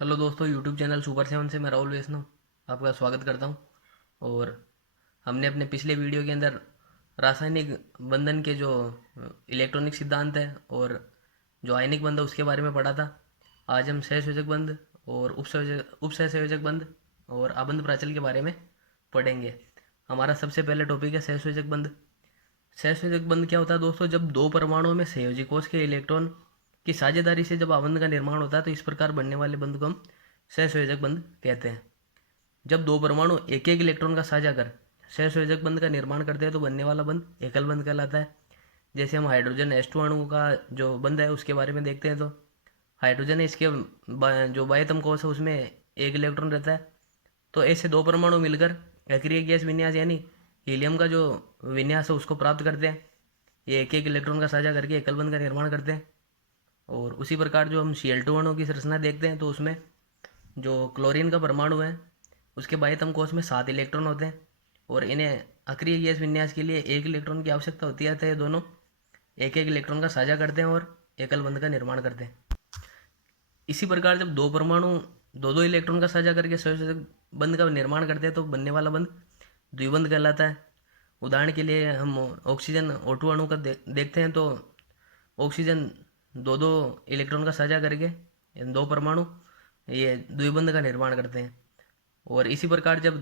Hello दोस्तों, YouTube channel super seven से मैं राहुल वैष्णव आपका स्वागत करता हूं। और हमने अपने पिछले वीडियो के अंदर रासायनिक बंधन के जो इलेक्ट्रॉनिक सिद्धांत है और जो आयनिक बंध है उसके बारे में पढ़ा था। आज हम सहसंयोजक बंध और उपसहसंयोजक बंध और आबंध प्राचल के बारे में पढ़ेंगे। हमारा सबसे पहले टॉपिक है सहसंयोजक बंध। सहसंयोजक बंध क्या होता है दोस्तों? जब दो परमाणुओं में संयोजी कोष के इलेक्ट्रॉन की साझेदारी से जब आबंध का निर्माण होता है तो इस प्रकार बनने वाले बंध को हम सहसंयोजक बंध कहते हैं। जब दो परमाणु एक एक इलेक्ट्रॉन का साझा कर सहसंयोजक बंध का निर्माण करते हैं तो बनने वाला बंध एकल बंध कहलाता है। जैसे हम हाइड्रोजन H2 अणु का जो बंध है उसके बारे में देखते हैं तो हाइड्रोजन है, इसके जो बाह्यतम कोश है उसमें एक इलेक्ट्रॉन रहता है। तो ऐसे दो परमाणु मिलकर अक्रिय गैस विन्यास यानी हीलियम का जो विन्यास है उसको प्राप्त करते हैं। ये एक एक इलेक्ट्रॉन का साझा करके एकल बंध का निर्माण करते हैं। और उसी प्रकार जो हम Cl2 अणु की संरचना देखते हैं तो उसमें जो क्लोरीन का परमाणु है उसके बाह्यतम कोश में 7 इलेक्ट्रॉन होते हैं और इन्हें अक्रिय गैस विन्यास के लिए एक इलेक्ट्रॉन की आवश्यकता होती है। तो ये दोनों एक एक इलेक्ट्रॉन का साझा करते हैं और एकल बंध का निर्माण करते हैं। इसी प्रकार जब दो परमाणु दो दो इलेक्ट्रॉन का साझा करके संयोजक बंध का निर्माण करते हैं तो बनने वाला बंध द्विबंध कहलाता है। उदाहरण के लिए हम ऑक्सीजन O2 अणु का देखते हैं तो ऑक्सीजन दो दो इलेक्ट्रॉन का साझा करके दो परमाणु ये द्विबंध का निर्माण करते हैं। और इसी प्रकार जब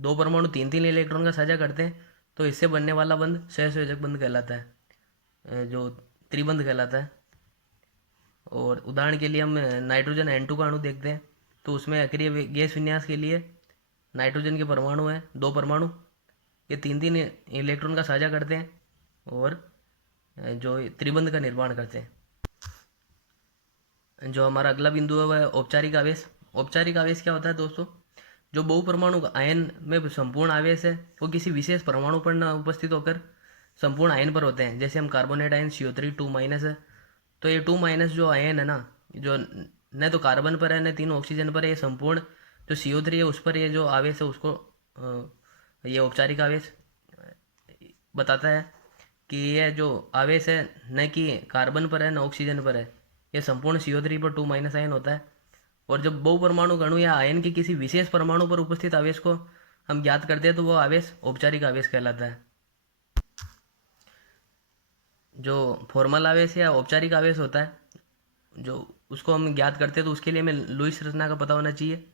दो परमाणु तीन तीन इलेक्ट्रॉन का साझा करते हैं तो इससे बनने वाला बंध सहसंयोजक बंध कहलाता है, जो त्रिबंध कहलाता है। और उदाहरण के लिए हम नाइट्रोजन N2 का अणु देखते हैं तो उसमें अक्रिय गैस विन्यास के लिए नाइट्रोजन के परमाणु हैं, दो परमाणु, ये तीन तीन इलेक्ट्रॉन का साझा करते हैं और जो त्रिबंध का निर्माण करते हैं। जो हमारा अगला बिंदु है वह है औपचारिक आवेश। औपचारिक आवेश क्या होता है दोस्तों? जो बहुपरमाणु आयन में संपूर्ण आवेश है वो किसी विशेष परमाणु पर न उपस्थित होकर संपूर्ण आयन पर होते हैं। जैसे हम कार्बोनेट आयन CO3 2- है, तो ये 2- जो आयन है ना, जो न तो कार्बन पर है न तीन ऑक्सीजन पर है, ये संपूर्ण जो CO3 है उस पर ये जो आवेश है उसको ये औपचारिक आवेश बताता है कि यह जो आवेश है न कि कार्बन पर है न ऑक्सीजन पर है, यह संपूर्ण CO3 पर 2- आयन होता है। और जब बहुपरमाणु अणु या आयन के किसी विशेष परमाणु पर उपस्थित आवेश को हम ज्ञात करते हैं तो वह आवेश औपचारिक आवेश कहलाता है। जो फॉर्मल आवेश या औपचारिक आवेश होता है जो उसको हम ज्ञात करते हैं तो उसके लिए हमें लुईस संरचना का पता होना चाहिए।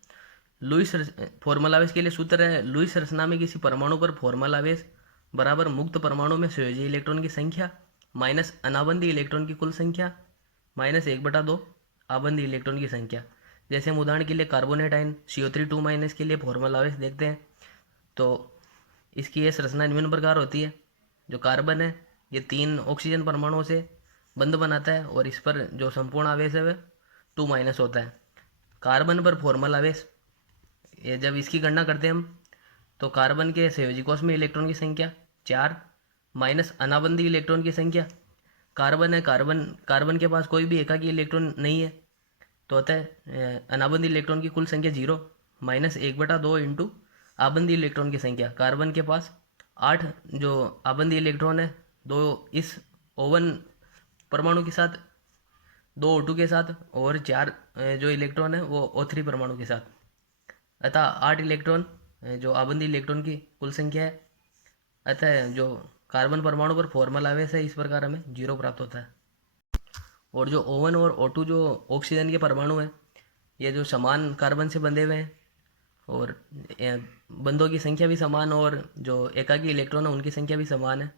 फॉर्मल आवेश के लिए सूत्र है लुईस संरचना में किसी परमाणु पर फॉर्मल आवेश बराबर मुक्त परमाणु में संयोजी इलेक्ट्रॉन की संख्या माइनस अनाबंधी इलेक्ट्रॉन की कुल संख्या माइनस 1/2 आबंधी इलेक्ट्रॉन की संख्या। जैसे हम उदाहरण के लिए कार्बोनेट आयन CO3 2- के लिए फॉर्मल आवेश देखते हैं तो इसकी यह संरचना निम्न प्रकार होती है। जो कार्बन है ये 3 ऑक्सीजन परमाणुओं से बंध बनाता है और इस पर जो संपूर्ण आवेश है वह 2- होता है। कार्बन पर फॉर्मल आवेश ये जब इसकी गणना करते हैं हम तो कार्बन के संयोजी कोष में इलेक्ट्रॉन की संख्या 4 माइनस अनाबंधी इलेक्ट्रॉन की संख्या। कार्बन है, कार्बन कार्बन के पास कोई भी एकाकी इलेक्ट्रॉन नहीं है तो होता है अनाबंधी इलेक्ट्रॉन की कुल संख्या 0 माइनस 1/2 इंटू आबंधी इलेक्ट्रॉन की संख्या। कार्बन के पास 8 जो आबंधी इलेक्ट्रॉन है, दो इस O1 परमाणु के साथ, दो O2 के साथ और 4 जो इलेक्ट्रॉन है वो O3 परमाणु के साथ, अतः 8 इलेक्ट्रॉन जो आबंधी इलेक्ट्रॉन की कुल संख्या है। अतः जो कार्बन परमाणु पर फॉर्मल आवेश है इस प्रकार हमें 0 प्राप्त होता है। और जो O1 और O2 जो ऑक्सीजन के परमाणु हैं ये जो समान कार्बन से बंधे हुए हैं और बंधों की संख्या भी समान और जो एकाकी इलेक्ट्रॉन है उनकी संख्या भी समान है।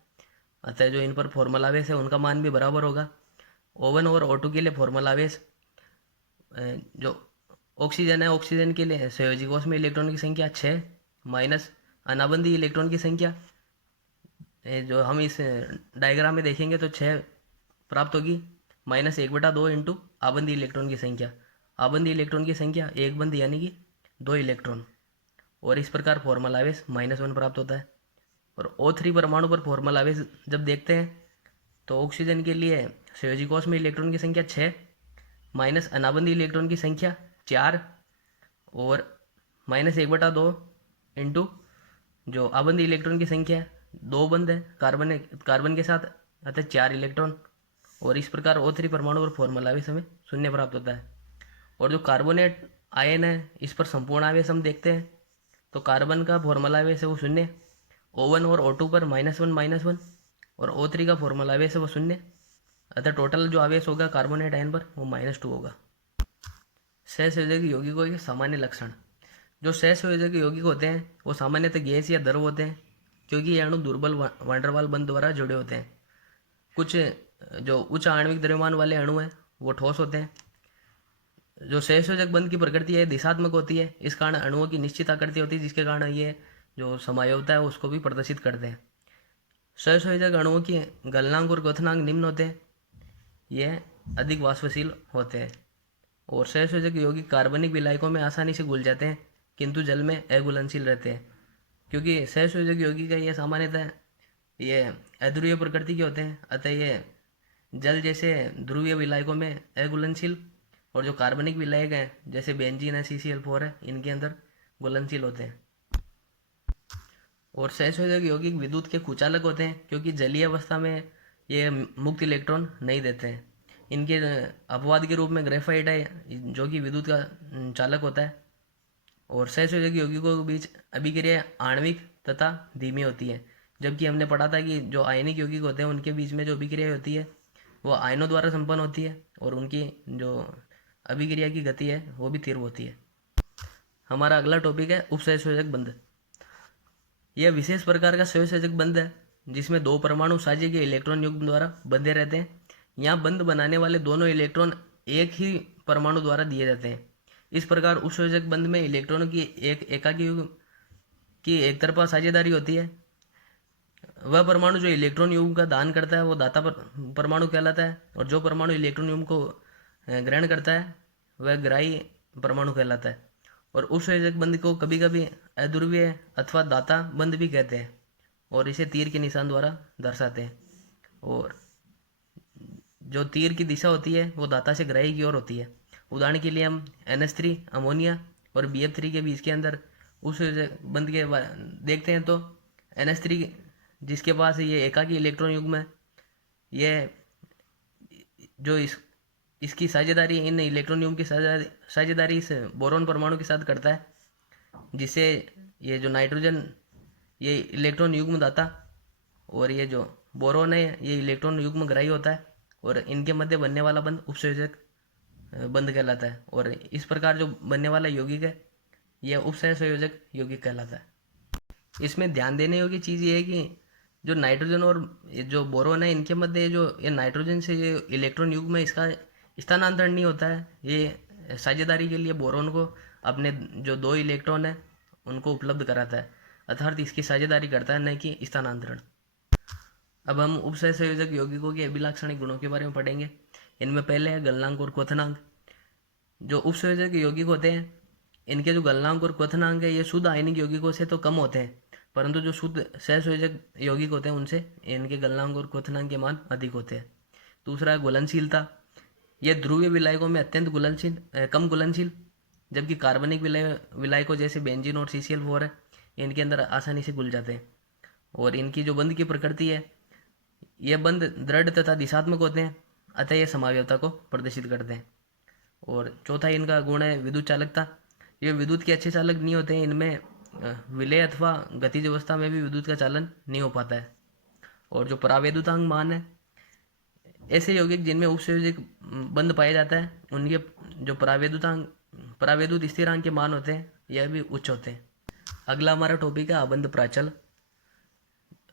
अतः जो इन पर फॉर्मल आवेश है उनका मान भी बराबर होगा। O1 और O2 के लिए फॉर्मल आवेश जो ऑक्सीजन है, ऑक्सीजन के लिए संयोजी कोष में इलेक्ट्रॉन की संख्या 6 माइनस अनाबंधी इलेक्ट्रॉन की संख्या, जो हम इस डायग्राम में देखेंगे तो 6 प्राप्त होगी माइनस 1/2 इंटू आबंधी इलेक्ट्रॉन की संख्या। आबंधी इलेक्ट्रॉन की संख्या एक बंध यानी कि 2 इलेक्ट्रॉन और इस प्रकार फॉर्मल आवेश -1 प्राप्त होता है। और O3 परमाणु पर फॉर्मल आवेश जब देखते हैं तो ऑक्सीजन के लिए संयोजी कोष में इलेक्ट्रॉन की संख्या 6 माइनस अनाबंधी इलेक्ट्रॉन की संख्या 4 और -1/2 इंटू जो आबंधी इलेक्ट्रॉन की संख्या है, 2 बंध है कार्बन के साथ, अतः 4 इलेक्ट्रॉन। और इस प्रकार O3 परमाणु पर फॉर्मल आवेश हमें 0 प्राप्त होता है। और जो कार्बोनेट आयन है, इस पर संपूर्ण आवेश हम देखते हैं तो कार्बन का फॉर्मूला आवेश है वो शून्य, O1 और O2 पर -1 और O3 का फॉर्मूला आवेश है वो शून्य, अतः टोटल जो आवेश होगा कार्बोनेट आयन पर वो -2 होगा। सहसंयोजक यौगिकों के सामान्य लक्षण। जो सहसंयोजक यौगिक होते हैं वो सामान्यतः गैस या द्रव होते हैं, क्योंकि ये अणु दुर्बल वांडरवाल बंध द्वारा जुड़े होते हैं। कुछ जो उच्च आणविक द्रव्यमान वाले अणु हैं वो ठोस होते हैं। जो सहसंयोजक बंध की प्रकृति है दिशात्मक होती है, इस कारण अणुओं की निश्चित आकृति होती है, जिसके कारण ये जो समायोजता है उसको भी प्रदर्शित करते हैं। सहसंयोजक अणुओं की गलनांक और क्वथनांक निम्न होते हैं, यह अधिक वाष्पशील होते हैं। और सहसंयोजक यौगिक कार्बनिक विलायकों में आसानी से घुल जाते हैं, किंतु जल में अघुलनशील रहते हैं। क्योंकि सहसंयोजक यौगिक है ये सामान्यतः ये अध्रुवीय प्रकृति के होते हैं, अतः ये जल जैसे ध्रुवीय विलायकों में अघुलनशील, और जो कार्बनिक विलायक हैं जैसे बेंजीन है, CCl4 है, इनके अंदर घुलनशील होते हैं। और सहसंयोजक यौगिक विद्युत के कुचालक होते हैं, क्योंकि जलीय अवस्था में ये मुक्त इलेक्ट्रॉन नहीं देते हैं। इनके अपवाद के रूप में ग्रेफाइट है जो कि विद्युत का चालक होता है। और सहसंयोजक यौगिकों के बीच अभिक्रिया आणविक तथा धीमी होती है, जबकि हमने पढ़ा था कि जो आयनिक यौगिक होते हैं उनके बीच में जो अभिक्रिया होती है वो आयनों द्वारा संपन्न होती है, और उनकी जो अभिक्रिया की गति है वो भी तीव्र होती है। हमारा अगला टॉपिक है उपसहसंयोजक बंध। यह विशेष प्रकार का सहसंयोजक बंध है जिसमें दो परमाणु साझे के इलेक्ट्रॉन युग्म द्वारा बंधे रहते हैं। यहाँ बंध बनाने वाले दोनों इलेक्ट्रॉन एक ही परमाणु द्वारा दिए जाते हैं। इस प्रकार उपसंयोजक बंध में इलेक्ट्रॉनों की एक एकाकी युग्म की एक तरफा साझेदारी होती है। वह परमाणु जो इलेक्ट्रॉन युग्म का दान करता है वो दाता परमाणु कहलाता है, और जो परमाणु इलेक्ट्रॉन युग्म को ग्रहण करता है वह ग्राही परमाणु कहलाता है। और उपसंयोजक बंध को कभी कभी अध्रुवीय अथवा दाता बंध भी कहते हैं, और इसे तीर के निशान द्वारा दर्शाते हैं। और जो तीर की दिशा होती है वो दाता से ग्राही की ओर होती है। उदाहरण के लिए हम NH3 अमोनिया और BF3 के बीच के अंदर उस बंध के देखते हैं तो NH3 जिसके पास ये एकाकी इलेक्ट्रॉन युग्म है, ये जो इसकी साझेदारी इन इलेक्ट्रॉन युग्म की साझेदारी इस बोरॉन परमाणु के साथ करता है, जिससे ये जो नाइट्रोजन ये इलेक्ट्रॉन युग्म दाता और ये जो बोरॉन है ये इलेक्ट्रॉन युग्म ग्राही होता है, और इनके मध्य बनने वाला बंध उपसंयोजक बंध कहलाता है। और इस प्रकार जो बनने वाला यौगिक है यह उपसहसंयोजक यौगिक कहलाता है। इसमें ध्यान देने योग्य चीज़ ये है कि जो नाइट्रोजन और जो बोरोन है इनके मध्य जो ये नाइट्रोजन से ये इलेक्ट्रॉन युग्म है इसका स्थानांतरण नहीं होता है। ये साझेदारी के लिए बोरोन को अपने जो दो इलेक्ट्रॉन है उनको उपलब्ध कराता है, अर्थात इसकी साझेदारी करता है, न कि स्थानांतरण। अब हम उपसहसंयोजक यौगिकों के अभिलाक्षणिक गुणों के बारे में पढ़ेंगे। इनमें पहले है गलनांक और क्वथनांक। जो उपसंयोजक यौगिक होते हैं इनके जो गलनांक और क्वथनांक है ये शुद्ध आयनिक यौगिकों से तो कम होते हैं, परंतु जो शुद्ध सहसंयोजक यौगिक होते हैं उनसे इनके गलनांक और क्वथनांक के मान अधिक होते हैं। दूसरा है घुलनशीलता। यह ध्रुवीय विलायकों में अत्यंत कम घुलनशील, जबकि कार्बनिक विलायकों जैसे बेंजीन और CCl4 है इनके अंदर आसानी से घुल जाते हैं। और इनकी जो बंध की प्रकृति है यह बंध दृढ़ तथा दिशात्मक होते हैं, अतः यह समावयवता को प्रदर्शित करते हैं। और चौथा इनका गुण है विद्युत चालकता। ये विद्युत के अच्छे चालक नहीं होते हैं, इनमें विलय अथवा गतिज अवस्था में भी विद्युत का चालन नहीं हो पाता है। और जो परावैद्युतांक मान है, ऐसे यौगिक जिनमें उपसंयोजक बंध पाया जाता है उनके जो परावैद्युत स्थिरांक के मान होते हैं यह भी उच्च होते हैं। अगला हमारा टॉपिक है आबंध प्राचल।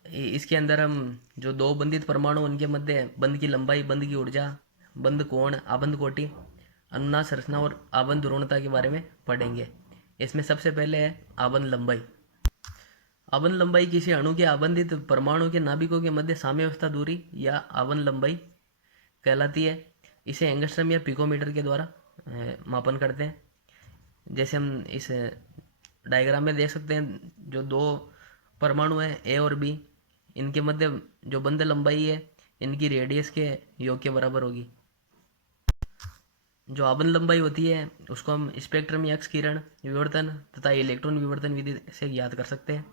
इसके अंदर हम जो दो बंधित परमाणु उनके मध्य बंध की लंबाई, बंध की ऊर्जा, बंध कोण, आबंध कोटि, अनुनाद संरचना और आबंध ध्रुवणता के बारे में पढ़ेंगे। इसमें सबसे पहले है आबंध लंबाई। आबंध लंबाई किसी अणु के आबंधित परमाणु के नाभिकों के मध्य साम्यावस्था दूरी या आबंध लंबाई कहलाती है। इसे एंगस्ट्रम या पिकोमीटर के द्वारा मापन करते हैं। जैसे हम इस डायग्राम में देख सकते हैं, जो दो परमाणु हैं A और B, इनके मध्य जो बंध लंबाई है इनकी रेडियस के योग के बराबर होगी। जो आबंध लंबाई होती है उसको हम स्पेक्ट्रम या एक्स किरण विवर्तन तथा इलेक्ट्रॉन विवर्तन विधि से ज्ञात कर सकते हैं।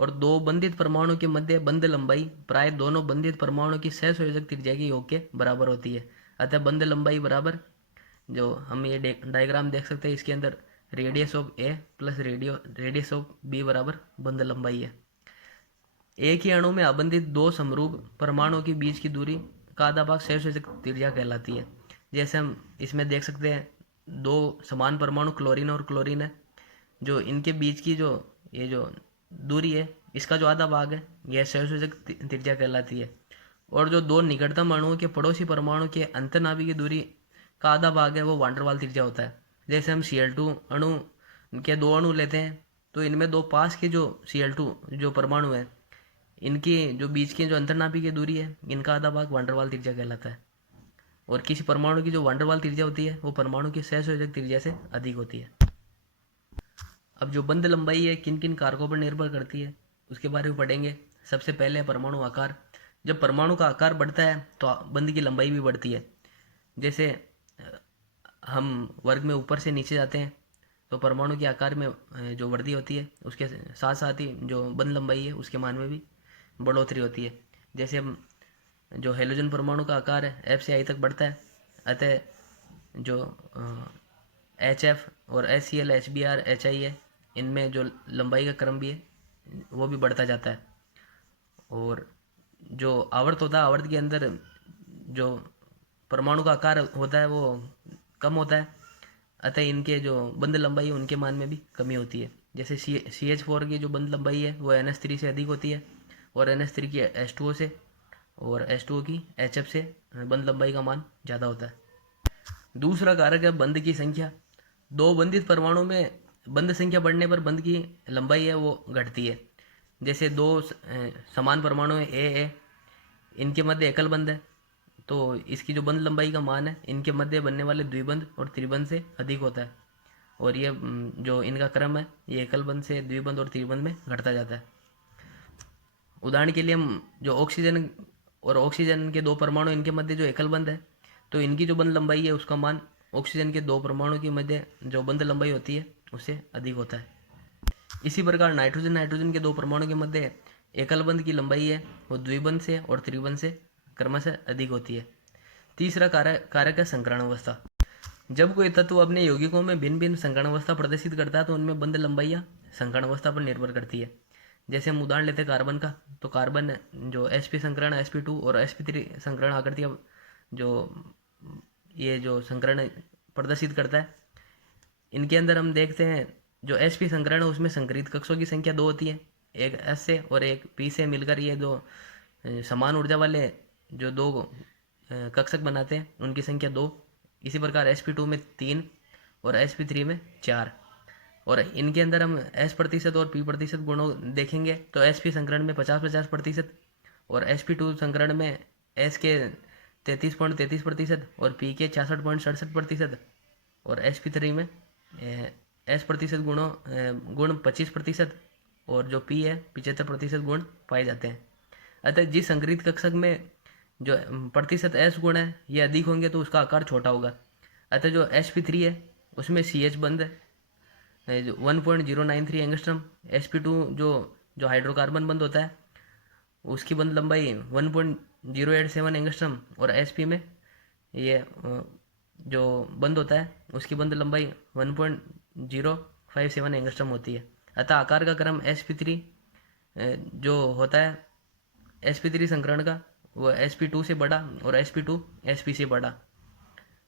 और दो बंधित परमाणु के मध्य बंध लंबाई प्राय दोनों बंधित परमाणु की सहसंयोजक त्रिज्या के योग के बराबर होती है, अतः बंध लंबाई बराबर जो हम ये डायग्राम देख सकते हैं, इसके अंदर radius of A plus radius of B बराबर बंध लंबाई है। एक ही अणु में आबंधित दो समरूप परमाणुओं के बीच की दूरी का आधा भाग संयोजक त्रिज्या कहलाती है। जैसे हम इसमें देख सकते हैं, दो समान परमाणु क्लोरीन और क्लोरीन है, जो इनके बीच की जो ये जो दूरी है, इसका जो आधा भाग है यह संयोजक त्रिज्या कहलाती है। और जो दो निकटतम अणुओं के पड़ोसी परमाणु के अंतर्नाभी की दूरी का आधा भाग है वो वान डेर वाल त्रिज्या होता है। जैसे हम Cl2 अणु के दो अणु लेते हैं, तो इनमें दो पास के जो Cl2 जो परमाणु है, इनकी जो बीच की जो अंतर्नाभी की दूरी है, इनका आधा भाग वान डेर वाल त्रिज्या कहलाता है। और किसी परमाणु की जो वान डेर वाल त्रिज्या होती है वो परमाणु की सहसंयोजक त्रिज्या से अधिक होती है। अब जो बंध लंबाई है किन किन कारकों पर निर्भर करती है उसके बारे में पढ़ेंगे। सबसे पहले परमाणु आकार। जब परमाणु का आकार बढ़ता है तो बंध की लंबाई भी बढ़ती है। जैसे हम वर्ग में ऊपर से नीचे जाते हैं तो परमाणु के आकार में जो वृद्धि होती है, उसके साथ साथ ही जो बंध लंबाई है उसके मान में भी बढ़ोतरी होती है। जैसे हम जो हेलोजन परमाणु का आकार है एफ से आई तक बढ़ता है, अतः जो एच एफ और H C L H B R H I है, इनमें जो लंबाई का क्रम भी है वो भी बढ़ता जाता है। और जो आवर्त होता है, आवर्त के अंदर जो परमाणु का आकार होता है वो कम होता है, अतः इनके जो बंध लंबाई है उनके मान में भी कमी होती है। जैसे CH4 की जो बंध लंबाई है वो NH3 से अधिक होती है, और NH3 की H2O से, और H2O की HF से बंध लंबाई का मान ज़्यादा होता है। दूसरा कारक है बंध की संख्या। दो बंधित परमाणु में बंध संख्या बढ़ने पर बंध की लंबाई है वो घटती है। जैसे दो समान परमाणु है ए, इनके मध्य एकल बंध है, तो इसकी जो बंध लंबाई का मान है इनके मध्य बनने वाले द्विबंध और त्रिबंध से अधिक होता है, और ये जो इनका क्रम है ये एकल बंध से द्विबंध और त्रिबंध में घटता जाता है। उदाहरण के लिए हम जो ऑक्सीजन और ऑक्सीजन के दो परमाणु इनके मध्य जो एकल बंध है, तो इनकी जो बंध लंबाई है उसका मान ऑक्सीजन के दो परमाणु के मध्य जो बंध लंबाई होती है उससे अधिक होता है। इसी प्रकार नाइट्रोजन के दो परमाणु के मध्य एकल बंध की लंबाई है वो द्विबंध से और त्रिबंध से क्रमशः अधिक होती है। तीसरा कारक है संकरण अवस्था। जब कोई तत्व अपने यौगिकों में भिन्न भिन्न संकरण अवस्था प्रदर्शित करता है तो उनमें बंध लंबाइयाँ संकरण अवस्था पर निर्भर करती है। जैसे हम उदाहरण लेते हैं कार्बन का, तो कार्बन जो sp संकरण sp2 और sp3 संकरण आकृतियाँ जो ये जो संकरण प्रदर्शित करता है, इनके अंदर हम देखते हैं जो sp संकरण है उसमें संकरित कक्षों की संख्या 2 होती है, एक s से और एक p से मिलकर ये दो समान ऊर्जा वाले जो दो कक्षक बनाते हैं उनकी संख्या 2। इसी प्रकार sp2 में 3 और sp3 में 4। और इनके अंदर हम S% और P% गुणों देखेंगे तो sp संकरण में 50-50% और sp2 संकरण में s के 33.33% और p के 66.67% और sp3 में s% गुण 25% और जो p है 75% गुण पाए जाते हैं। अतः जिस संकरित कक्षक में जो प्रतिशत s गुण है ये अधिक होंगे तो उसका आकार छोटा होगा। अतः जो sp3 है उसमें CH बंध है 1.093 एंगस्ट्रम, sp2 जो हाइड्रोकार्बन बंध होता है उसकी बंध लंबाई 1.087 एंगस्ट्रम, और sp में ये जो बंध होता है उसकी बंध लंबाई 1.057 एंगस्ट्रम होती है। अतः आकार का क्रम sp3 जो होता है sp3 संकरण का वो sp2 से बड़ा और sp2 sp से बड़ा।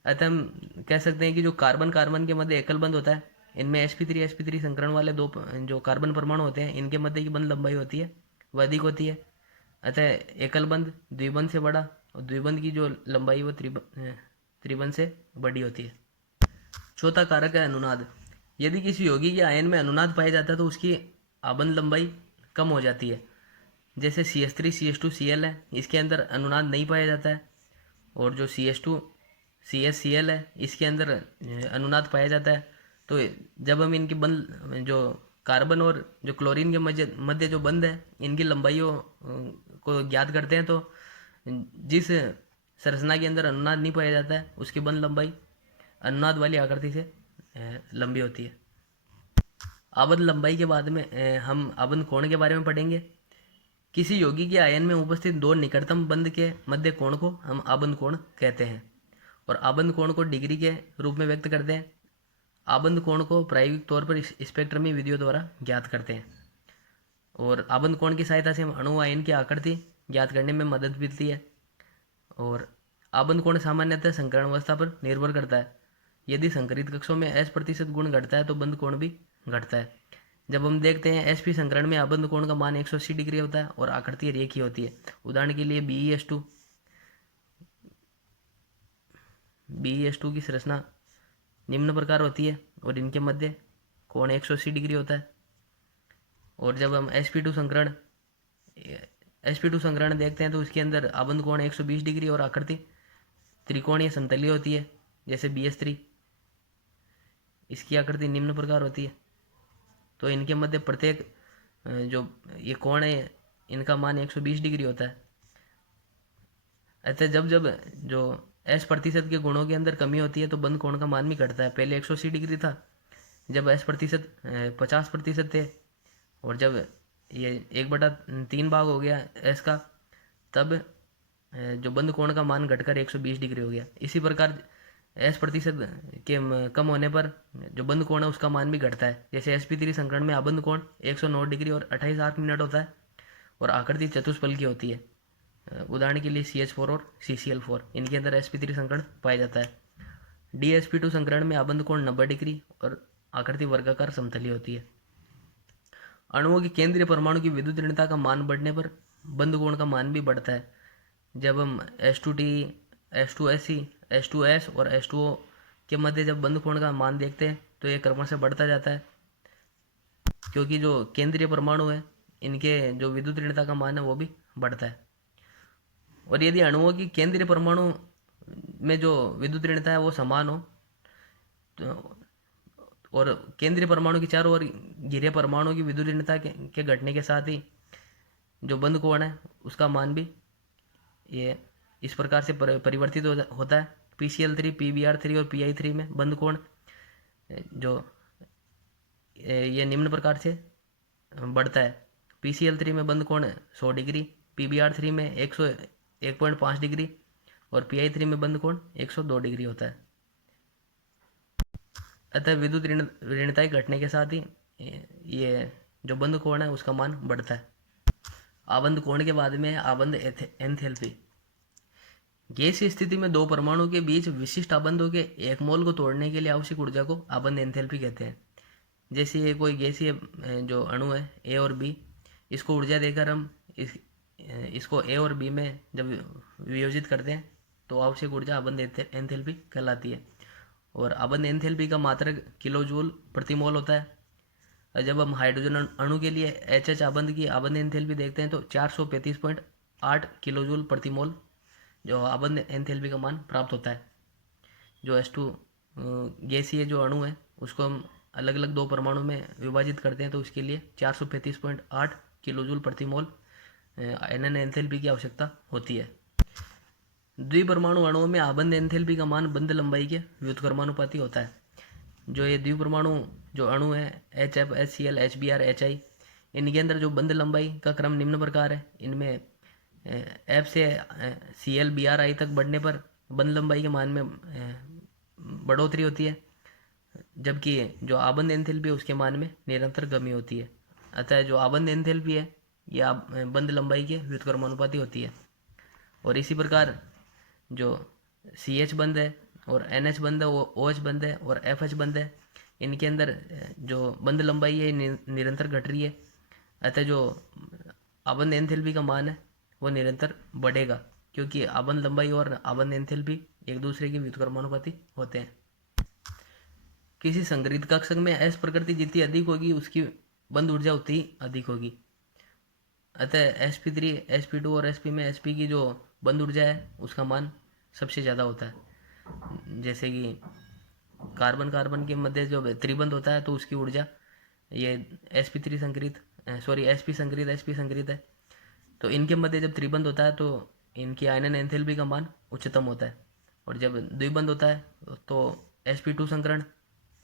अतः हम कह सकते हैं कि जो कार्बन कार्बन के मध्य एकल बंध होता है, इनमें sp3 संकरण वाले दो जो कार्बन परमाणु होते हैं इनके मध्य की बंध लंबाई होती है वह अधिक होती है। अतः एकल बंध द्विबंध से बड़ा और द्विबंध की जो लंबाई वो त्रिबंध से बड़ी होती है। चौथा कारक है अनुनाद। यदि किसी यौगिक के आयन में अनुनाद पाया जाता है तो उसकी आबंध लंबाई कम हो जाती है। जैसे CH3 CH2 Cl है, इसके अंदर अनुनाद नहीं पाया जाता है, और जो CH2 CS Cl है इसके अंदर अनुनाद पाया जाता है। तो जब हम इनकी बंध जो कार्बन और जो क्लोरीन के मध्य जो बंध है इनकी लंबाइयों को ज्ञात करते हैं, तो जिस संरचना के अंदर अनुनाद नहीं पाया जाता है उसकी बंध लंबाई अनुनाद वाली आकृति से लंबी होती है। आबंध लंबाई के बाद में हम आबंध कोण के बारे में पढ़ेंगे। किसी यौगिक के आयन में उपस्थित दो निकटतम बंध के मध्य कोण को हम आबंध कोण कहते हैं। और आबंध कोण को डिग्री के रूप में व्यक्त करते हैं। आबंध कोण को प्रायोगिक तौर पर स्पेक्ट्रमी विधियों द्वारा ज्ञात करते हैं। और आबंध कोण की सहायता से हम अणु आयन की आकृति ज्ञात करने में मदद मिलती है। और आबंध कोण सामान्यतः संकरण अवस्था पर निर्भर करता है। यदि संकरित कक्षों में S% गुण घटता है तो बंध कोण भी घटता है। जब हम देखते हैं sp संकरण में आबंध कोण का मान 180 डिग्री होता है और आकृति रेखीय होती है। उदाहरण के लिए BeS2 की संरचना निम्न प्रकार होती है और इनके मध्य कोण 180 डिग्री होता है। और जब हम sp2 संकरण देखते हैं तो उसके अंदर आबंध कोण 120 डिग्री और आकृति त्रिकोणीय समतलीय होती है, जैसे BS3। इसकी आकृति निम्न प्रकार होती है। तो इनके मध्य प्रत्येक जो ये कोण है इनका मान 120 डिग्री होता है। अतः जब जब जो S% के गुणों के अंदर कमी होती है तो बंध कोण का मान भी घटता है। पहले 180 डिग्री था जब S% 50% थे, और जब ये 1/3 भाग हो गया S का, तब जो बंध कोण का मान घटकर 120 डिग्री हो गया। इसी प्रकार S% के कम होने पर जो बंध कोण है उसका मान भी घटता है। जैसे sp3 संकरण में आबंध कोण 109 डिग्री और 28 मिनट होता है और आकृति चतुष्फल की होती है। उदाहरण के लिए CH4 और CCl4, इनके अंदर sp3 संकरण पाया जाता है। DsP2 संकरण में आबंध कोण 90 डिग्री और आकृति वर्गाकार समतलीय होती है। अणुओं की केंद्रीय परमाणु की विद्युत ऋणता का मान बढ़ने पर बंध कोण का मान भी बढ़ता है। जब हम S2T, H2SC, H2S और H2O के मध्य जब बंध कोण का मान देखते हैं तो ये क्रमशः बढ़ता जाता है, क्योंकि जो केंद्रीय परमाणु है इनके जो विद्युत ऋणता का मान है वो भी बढ़ता है। और यदि अणुओं की केंद्रीय परमाणु में जो विद्युत ऋणता है वो समान हो तो, और केंद्रीय परमाणु की चारों ओर घिरे परमाणु की विद्युत ऋणता के घटने के साथ ही जो बंध कोण है उसका मान भी ये इस प्रकार से परिवर्तित होता है। PCl3, PBr3 और Pi3 में बंध कोण जो ये निम्न प्रकार से बढ़ता है। PCl3 में बंध कोण 100 डिग्री, PBr3 में 101.5 डिग्री और Pi3 में बंध कोण 102 डिग्री होता है। अतः विद्युत ऋणताएं घटने के साथ ही ये जो बंध कोण है उसका मान बढ़ता है। आबंध कोण के बाद में आबंध एंथैल्पी। गैसीय स्थिति में दो परमाणु के बीच विशिष्ट आबंधों के एक मोल को तोड़ने के लिए आवश्यक ऊर्जा को आबंध एंथैल्पी कहते हैं। जैसे ये कोई गैसीय जो अणु है A और B, इसको ऊर्जा देकर हम इसको A और B में जब वियोजित करते हैं तो आवश्यक ऊर्जा आबंध एंथैल्पी कहलाती है। और आबंध एंथैल्पी का मात्रक किलो जूल प्रति मोल होता है। जब हम हाइड्रोजन अणु के लिए HH आबंध की आबंध एंथैल्पी देखते हैं तो 435.8 किलो जूल प्रति मोल जो आबंध एंथैल्पी का मान प्राप्त होता है। जो H2 गैसीय जो अणु है उसको हम अलग अलग दो परमाणु में विभाजित करते हैं तो उसके लिए 435.8 किलो जूल प्रति मोल NN एंथैल्पी की आवश्यकता होती है। द्विपरमाणु अणुओं में आबंध एंथैल्पी का मान बंध लंबाई के व्युत्क्रमानुपाती होता है। जो ये द्विपरमाणु जो अणु है HF, HCl, HBr, HI, इनके अंदर जो बंध लंबाई का क्रम निम्न प्रकार है। इनमें F से Cl Bri तक बढ़ने पर बंध लंबाई के मान में बढ़ोतरी होती है, जबकि जो आबंध एंथैल्पी है उसके मान में निरंतर कमी होती है। अतः जो आबंध एंथैल्पी है यह बंध लंबाई के व्युत्क्रमानुपाती होती है। और इसी प्रकार जो CH बंध है और NH बंध है, OH बंध है और FH बंध है, इनके अंदर जो बंध लंबाई है निरंतर घट रही है। अतः जो आबंध एंथैल्पी का मान है वो निरंतर बढ़ेगा, क्योंकि आबंध लंबाई और आबंध एंथैल्पी एक दूसरे के व्युत्क्रमानुपाती होते हैं। किसी संग्रहित कक्षक में S प्रकृति जितनी अधिक होगी उसकी बंध ऊर्जा उतनी अधिक होगी। अतः sp3, sp2 और sp में sp की जो बंध ऊर्जा है उसका मान सबसे ज़्यादा होता है। जैसे कि कार्बन कार्बन के मध्य जो त्रिबंध होता है तो उसकी ऊर्जा ये sp3 संकरित sp संकरित है, तो इनके मध्य जब त्रिबंध होता है तो इनकी आयनन एंथैल्पी का मान उच्चतम होता है। और जब द्विबंध होता है तो sp2 संकरण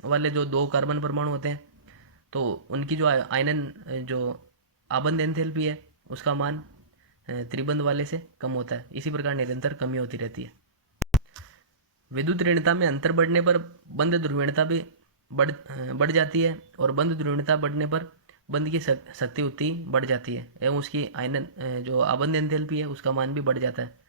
वाले जो दो कार्बन परमाणु होते हैं तो उनकी जो आयनन जो आबंध एंथैल्पी है उसका मान त्रिबंध वाले से कम होता है। इसी प्रकार निरंतर कमी होती रहती है। विद्युत ऋणता में अंतर बढ़ने पर बंध ध्रुवीयता भी बढ़ जाती है, और बंध ध्रुवीयता बढ़ने पर बंध की शक्ति उतनी बढ़ जाती है, एवं उसकी आयनन जो आबंध एंथैल्पी है उसका मान भी बढ़ जाता है।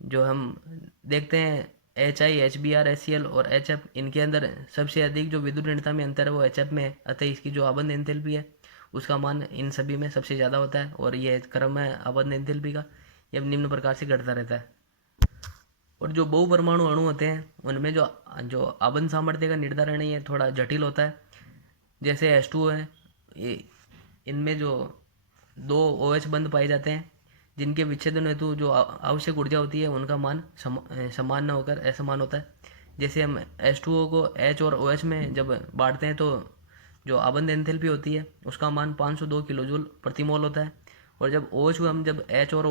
जो हम देखते हैं HI, HBr, HCl और HF, इनके अंदर सबसे अधिक जो विद्युत ऋणता में अंतर है वो HF में है, अतः इसकी जो आबंध एंथैल्पी है उसका मान इन सभी में सबसे ज़्यादा होता है, और ये क्रम है आबंध एंथैल्पी का, यह निम्न प्रकार से घटता रहता है। और जो बहुपरमाणु अणु होते हैं उनमें जो जो आबंध सामर्थ्य का निर्धारण है ये थोड़ा जटिल होता है। जैसे H2O है, ये इनमें जो दो OH बंध पाए जाते हैं जिनके विच्छेदन हेतु जो आवश्यक ऊर्जा होती है उनका मान समान न होकर असमान होता है। जैसे हम H2O को H और OH में जब बांटते हैं तो जो आबंध एंथैल्पी होती है उसका मान 502 किलोजूल प्रति मोल होता है, और जब OH को हम जब H और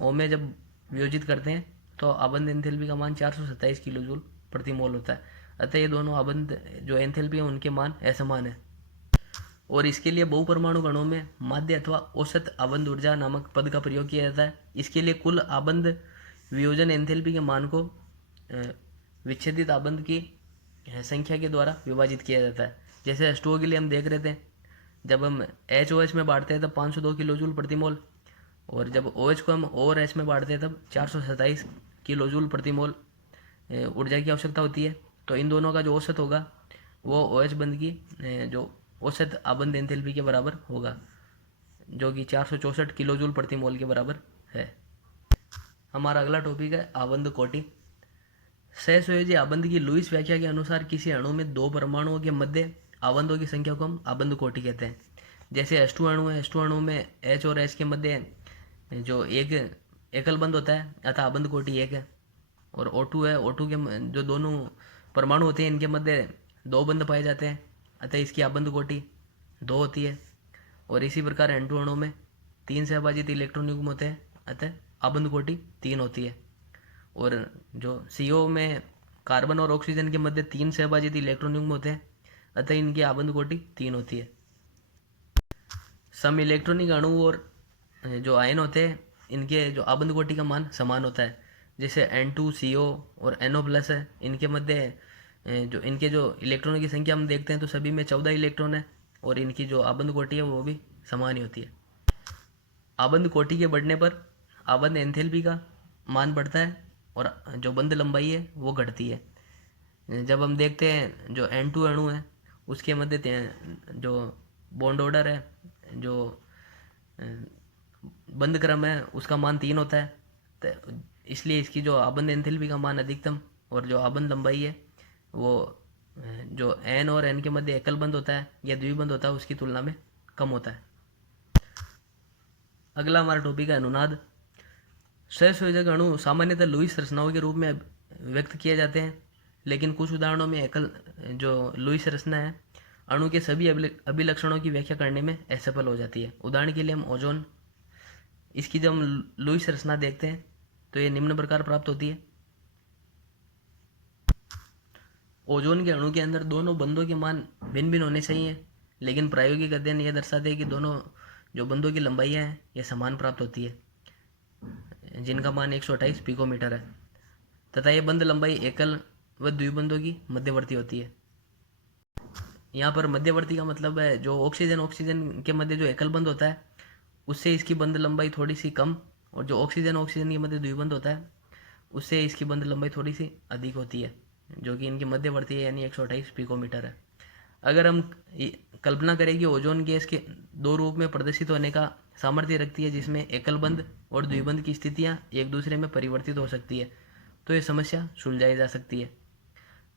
O में जब वियोजित करते हैं तो आबंध एंथैल्पी का मान 427 किलोजूल प्रति मोल होता है। अतः ये दोनों आबंध जो एंथैल्पी है उनके मान असमान है, और इसके लिए बहुपरमाणु कणों में माध्य अथवा औसत आबंध ऊर्जा नामक पद का प्रयोग किया जाता है। इसके लिए कुल आबंध वियोजन एंथैल्पी के मान को विच्छेदित आबंध की संख्या के द्वारा विभाजित किया जाता है। जैसे H2O के लिए हम देख रहे थे, जब हम HOH में बांटते हैं तब 502 किलोजूल प्रति मोल, और जब OH को हम O और H में बांटते हैं तब 427 किलोजूल प्रति मोल ऊर्जा की आवश्यकता होती है। तो इन दोनों का जो औसत होगा वो OH बंध की जो औसत आबंध एंथैल्पी के बराबर होगा, जो कि 464 किलोजूल प्रति मोल के बराबर है। हमारा अगला टॉपिक है आबंध कोटि। सहसंयोजी आबंध की लुईस व्याख्या के अनुसार किसी अणु में दो परमाणुओं के मध्य आबंधों की संख्या को हम आबंध कोटि कहते हैं। जैसे H2 अणु है, H2 अणु में H और H के मध्य जो एक एकल बंध होता है अतः आबंध कोटि 1 है, और O2 है, O2 के जो दोनों परमाणु होते हैं इनके मध्य दो बंध पाए जाते हैं अतः इसकी आबंध कोटि 2 होती है। और इसी प्रकार N2 अणु में 3 सहभाजित इलेक्ट्रॉन युग्म होते हैं अतः आबंध कोटि 3 होती है। और जो CO में कार्बन और ऑक्सीजन के मध्य 3 सहभाजित इलेक्ट्रॉन युग्म होते हैं अतः इनकी आबंध कोटि 3 होती है। सम इलेक्ट्रॉनिक अणु और जो आयन होते हैं इनके जो आबंध कोटि का मान समान होता है। जैसे N2CO और NO+ है, इनके मध्य जो इनके जो इलेक्ट्रॉनों की संख्या हम देखते हैं तो सभी में 14 इलेक्ट्रॉन है, और इनकी जो आबंध कोटि है वो भी समान ही होती है। आबंध कोटि के बढ़ने पर आबंध एंथैल्पी का मान बढ़ता है और जो बंध लंबाई है वो घटती है। जब हम देखते हैं जो N2 अणु है उसके मध्य जो बॉन्ड ऑर्डर है, जो बंध क्रम है उसका मान 3 होता है, तो इसलिए इसकी जो आबंध एंथैल्पी का मान अधिकतम और जो आबंध लंबाई है वो जो N और N के मध्य एकल बंध होता है या द्विबंध होता है उसकी तुलना में कम होता है। अगला हमारा टॉपिक है अनुनाद। सहसंयोजक अणु सामान्यतः लुईस रचनाओं के रूप में व्यक्त किए जाते हैं, लेकिन कुछ उदाहरणों में एकल जो लुईस रचना है अणु के सभी अभिलक्षणों की व्याख्या करने में असफल हो जाती है। उदाहरण के लिए हम ओजोन, इसकी जब हम लुईस रचना देखते हैं तो ये निम्न प्रकार प्राप्त होती है। ओजोन के अणु के अंदर दोनों बंधों के मान भिन्न भिन्न होने चाहिए, लेकिन प्रायोगिक अध्ययन यह दर्शाते हैं कि दोनों जो बंधों की लंबाइयाँ हैं ये समान प्राप्त होती है, जिनका मान 128 पिकोमीटर है, तथा ये बंध लंबाई एकल व द्विबंधों की मध्यवर्ती होती है। यहाँ पर मध्यवर्ती का मतलब है जो ऑक्सीजन के मध्य जो एकल बंध होता है उससे इसकी बंध लंबाई थोड़ी सी कम, और जो ऑक्सीजन के मध्य द्विबंध होता है उससे इसकी बंध लंबाई थोड़ी सी अधिक होती है, जो कि इनकी मध्यवर्ती है, यानी 128 पिकोमीटर है। अगर हम कल्पना करें कि ओजोन गैस के दो रूप में प्रदर्शित होने का सामर्थ्य रखती है, जिसमें एकल बंध और द्विबंध की स्थितियां एक दूसरे में परिवर्तित हो सकती है, तो ये समस्या सुलझाई जा सकती है।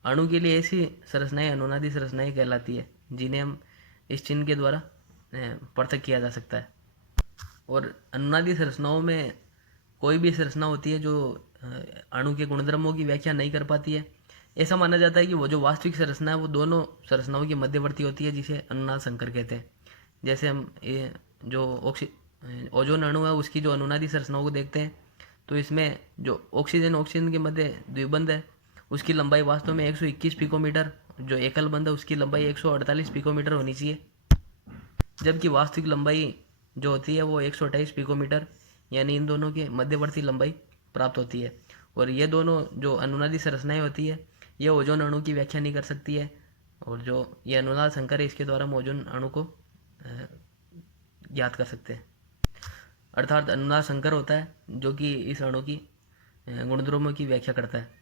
अणु के लिए ऐसी संरचनाएं अनुनादी संरचनाएं कहलाती है, जिन्हें हम इस चिन्ह के द्वारा पृथक किया जा सकता है। और अनुनादी संरचनाओं में कोई भी संरचना होती है जो अणु के गुणधर्मों की व्याख्या नहीं कर पाती है। ऐसा माना जाता है कि वो जो वास्तविक संरचना है वो दोनों संरचनाओं की मध्यवर्ती होती है, जिसे अनुनाद संकर कहते हैं। जैसे हम जो ओजोन अणु है उसकी जो अनुनादी संरचनाओं को देखते हैं तो इसमें जो ऑक्सीजन के मध्य द्विबंध है उसकी लंबाई वास्तव में 121 पिकोमीटर, जो एकल बंध है उसकी लंबाई 148 पिकोमीटर होनी चाहिए, जबकि वास्तविक लंबाई जो होती है वो 128 पिकोमीटर, यानी इन दोनों के मध्यवर्ती लंबाई प्राप्त होती है। और ये दोनों जो अनुनादी संरचनाएं होती है ये ओजोन अणु की व्याख्या नहीं कर सकती है, और जो ये अनुनाद संकर है इसके द्वारा हम ओजोन अणु को ज्ञात कर सकते हैं। अर्थात अनुनाद संकर होता है जो कि इस अणु की गुणधर्मों की व्याख्या करता है।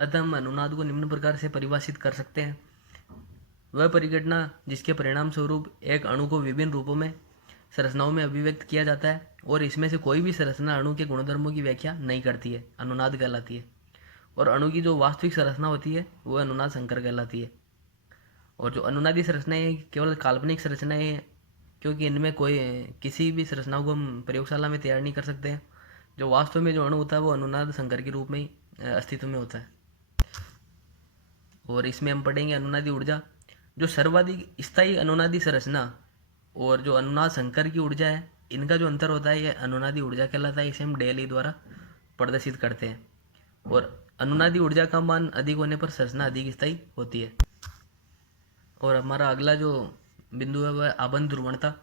अतः हम अनुनाद को निम्न प्रकार से परिभाषित कर सकते हैं: वह परिघटना जिसके परिणाम स्वरूप एक अणु को विभिन्न रूपों में संरचनाओं में अभिव्यक्त किया जाता है और इसमें से कोई भी संरचना अणु के गुणधर्मों की व्याख्या नहीं करती है, अनुनाद कहलाती है। और अणु की जो वास्तविक संरचना होती है वह अनुनाद संकर कहलाती है। और जो अनुनादी संरचनाएं केवल काल्पनिक संरचनाएं हैं, क्योंकि इनमें कोई किसी भी संरचनाओं को हम प्रयोगशाला में तैयार नहीं कर सकते हैं। जो वास्तव में जो अणु होता है वो अनुनाद संकर के रूप में ही अस्तित्व में होता है। और इसमें हम पढ़ेंगे अनुनादी ऊर्जा। जो सर्वाधिक स्थायी अनुनादी संरचना और जो अनुनाद संकर की ऊर्जा है, इनका जो अंतर होता है यह अनुनादी ऊर्जा कहलाता है। इसे हम डेली द्वारा प्रदर्शित करते हैं। और अनुनादी ऊर्जा का मान अधिक होने पर संरचना अधिक स्थायी होती है। और हमारा अगला जो बिंदु है वह आबंध ध्रुवणता।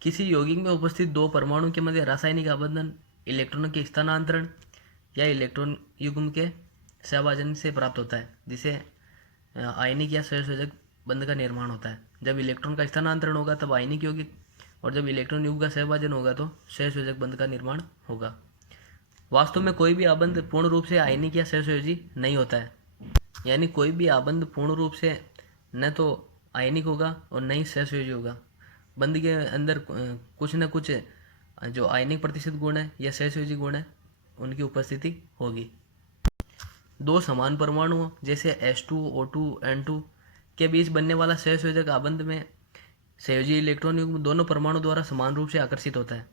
किसी यौगिक में उपस्थित दो परमाणु के मध्य रासायनिक आबंधन इलेक्ट्रॉनों के स्थानांतरण या इलेक्ट्रॉन युग्म के सहभाजन से प्राप्त होता है, जिसे आयनिक या सहसंयोजक बंध का निर्माण होता है। जब इलेक्ट्रॉन का स्थानांतरण होगा तब आयनिक यौगिक, और जब इलेक्ट्रॉन युग्म का सहभाजन होगा तो सहसंयोजक बंध का निर्माण होगा। वास्तव में कोई भी आबंध पूर्ण रूप से आयनिक या सहसंयोजी नहीं होता है, यानी कोई भी आबंध पूर्ण रूप से न तो आयनिक होगा और न ही सहसंयोजी होगा। बंध के अंदर कुछ न कुछ जो आयनिक प्रतिशत गुण है या सहसंयोजी गुण है उनकी उपस्थिति होगी। दो समान परमाणुओं जैसे H2O2 N2 के बीच बनने वाला सहसंयोजक आबंध में सहयोजी इलेक्ट्रॉन युग्म दोनों परमाणु द्वारा समान रूप से आकर्षित होता है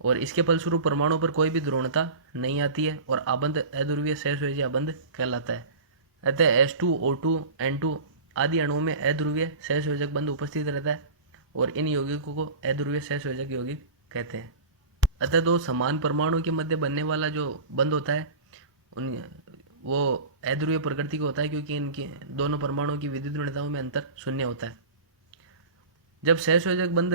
और इसके फलस्वरूप परमाणु पर कोई भी ध्रुवणता नहीं आती है और आबंध अध्रुवीय सहसंयोजी आबंध कहलाता है। अतः H2O2 N2 आदि अणुओं में अध्रुवीय सहसंयोजक बंध उपस्थित रहता है और इन यौगिकों को अध्रुवीय सहसंयोजक यौगिक कहते हैं। अतः दो समान परमाणु के मध्य बनने वाला जो बंध होता है वो अध्रुवीय प्रकृति का होता है, क्योंकि इनके दोनों परमाणुओं की विद्युत ऋणताओं में अंतर शून्य होता है। जब सहसंयोजक बंध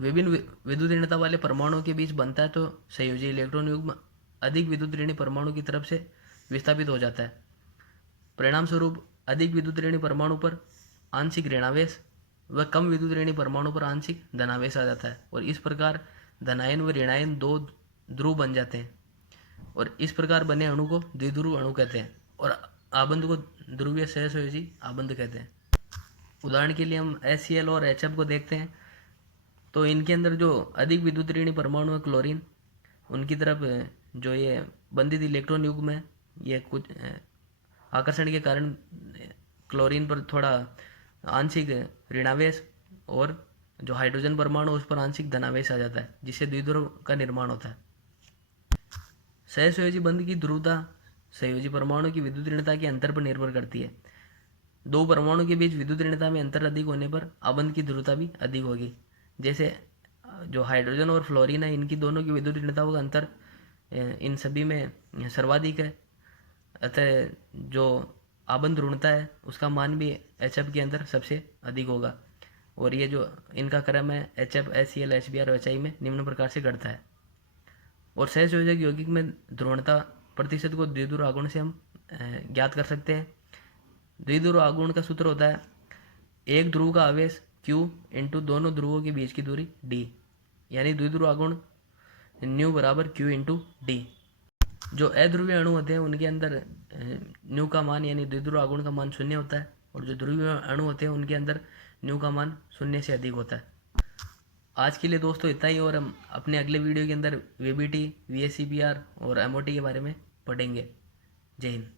विभिन्न विद्युत ऋणता वाले परमाणुओं के बीच बनता है तो संयोजी इलेक्ट्रॉन युग्म अधिक विद्युत ऋणी परमाणु की तरफ से विस्थापित हो जाता है। परिणाम स्वरूप अधिक विद्युत ऋणी परमाणु पर आंशिक ऋणावेश व कम विद्युत ऋणी परमाणु पर आंशिक धनावेश आ जाता है और इस प्रकार धनायन व ऋणायन दो ध्रुव बन जाते हैं और इस प्रकार बने अणु को द्विध्रुव अणु कहते हैं और आबंध को ध्रुवीय सहसंयोजी आबंध कहते हैं। उदाहरण के लिए हम HCl और HF को देखते हैं तो इनके अंदर जो अधिक विद्युत ऋणी परमाणु है क्लोरीन, उनकी तरफ जो ये बंधित इलेक्ट्रॉन युग्म है ये कुछ आकर्षण के कारण क्लोरीन पर थोड़ा आंशिक ऋणावेश और जो हाइड्रोजन परमाणु उस पर आंशिक धनावेश आ जाता है, जिससे द्विध्रुव का निर्माण होता है। सहसंयोजी बंध की ध्रुवता संयोजी परमाणु की विद्युत ऋणता के अंतर पर निर्भर करती है। दो परमाणु के बीच विद्युत ऋणता में अंतर अधिक होने पर आबंध की ध्रुवता भी अधिक होगी। जैसे जो हाइड्रोजन और फ्लोरीन है इनकी दोनों की विद्युत ऋणताओं का अंतर इन सभी में सर्वाधिक है। अतः जो आबंध ऋणता है उसका मान भी HF के अंदर सबसे अधिक होगा और ये जो इनका क्रम है HF, HCl, HBr और HI में निम्न प्रकार से घटता है। और सहसंयोजक यौगिक में ध्रुवणता प्रतिशत को द्विध्रुव आघूर्ण से हम ज्ञात कर सकते हैं। द्विध्रुव आघूर्ण का सूत्र होता है एक ध्रुव का आवेश Q इंटू दोनों ध्रुवों के बीच की दूरी D, यानी द्विध्रुव आघूर्ण न्यू बराबर Q इंटू D। जो अध्रुवीय अणु होते हैं उनके अंदर न्यू का मान यानी द्विध्रुव आघूर्ण का मान शून्य होता है और जो ध्रुवीय अणु होते हैं उनके अंदर न्यू का मान शून्य से अधिक होता है। आज के लिए दोस्तों इतना ही, और हम अपने अगले वीडियो के अंदर VBT, VSCPR और MOT के बारे में पढ़ेंगे। जय हिंद।